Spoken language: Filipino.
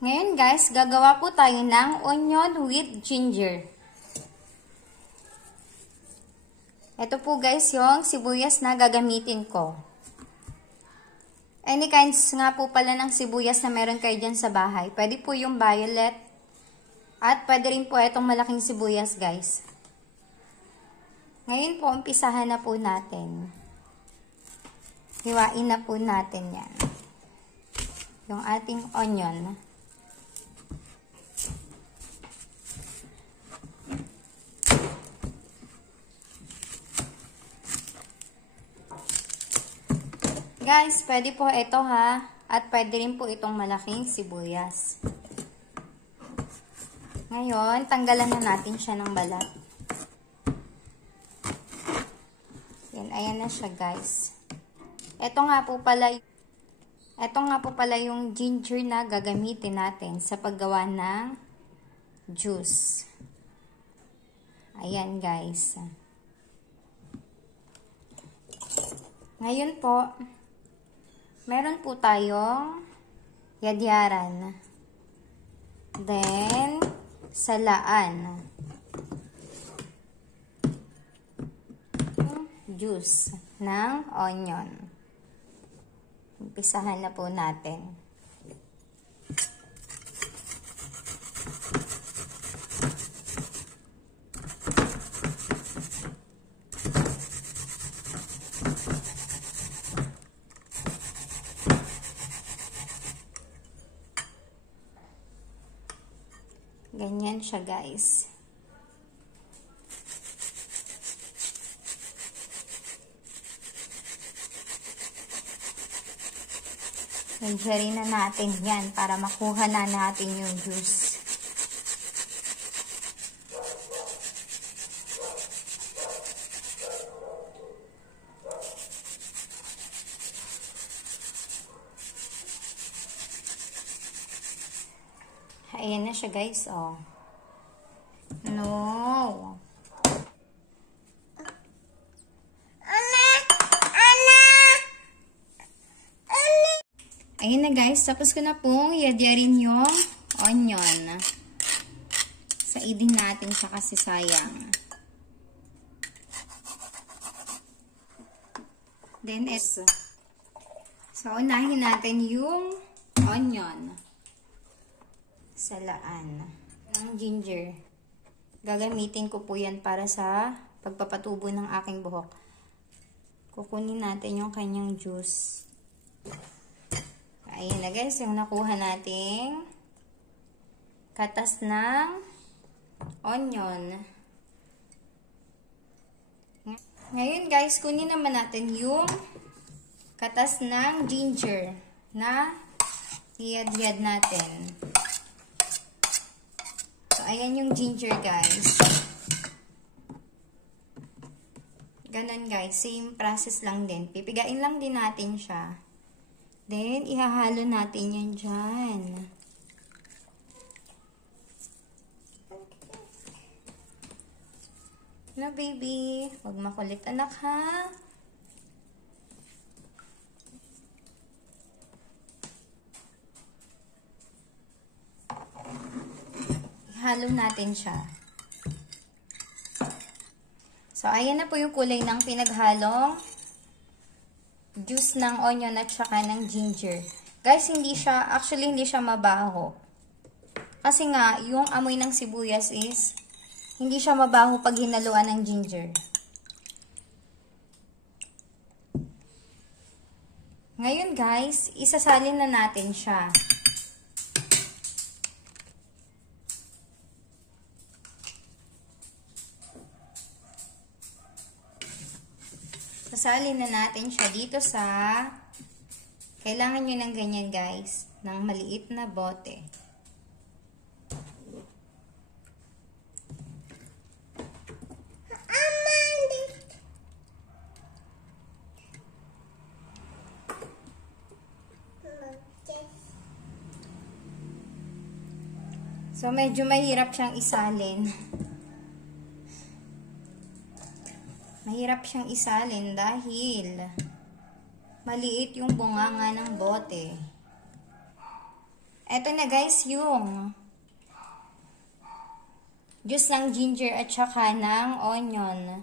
Ngayon guys, gagawa po tayo ng onion with ginger. Ito po guys yung sibuyas na gagamitin ko. Any kinds nga po pala ng sibuyas na meron kayo dyan sa bahay. Pwede po yung violet. At pwede rin po itong malaking sibuyas guys. Ngayon po, umpisahan na po natin. Hiwain na po natin yan. Yung ating onion. Guys, pwede po ito ha. At pwede rin po itong malaking sibuyas. Ngayon, tanggalan na natin siya ng balat. Yan, ayan na siya guys. Ito nga po pala yung ginger na gagamitin natin sa paggawa ng juice. Ayan guys. Ngayon po, meron po tayong yadyaran. Then, salaan. Juice ng onion. Umpisahan na po natin. Ganyan siya guys. Nandiyan na natin yan para makuha na natin yung juice. Ayan na siya guys, oh. No. Ayan na guys, tapos ko na pong yadyarin yung onion. Saidin natin siya kasi sayang. Then, so unahin natin yung onion. Salaan ng ginger. Gagamitin ko po yan para sa pagpapatubo ng aking buhok. Kukunin natin yung kanyang juice. Ayan na guys, yung nakuha nating katas ng onion. Ngayon guys, kunin naman natin yung katas ng ginger na iyad-yad natin. So, ayan yung ginger guys. Ganon guys, same process lang din. Pipigain lang din natin siya. Then, ihahalo natin yan dyan. Na baby, huwag makulit anak ha. Ihalo natin siya. So, ayan na po yung kulay ng pinaghalong juice ng onion at saka ng ginger. Guys, hindi siya mabaho. Kasi nga, yung amoy ng sibuyas is, hindi siya mabaho pag hinaluan ng ginger. Ngayon guys, isasalin na natin siya. Sasalin na natin siya dito sa, kailangan nyo ng ganyan guys, ng maliit na bote. So, medyo mahirap siyang isalin. Mahirap siyang isalin dahil maliit yung bunganga ng bote. Eto na guys, yung juice ng ginger at saka ng onion.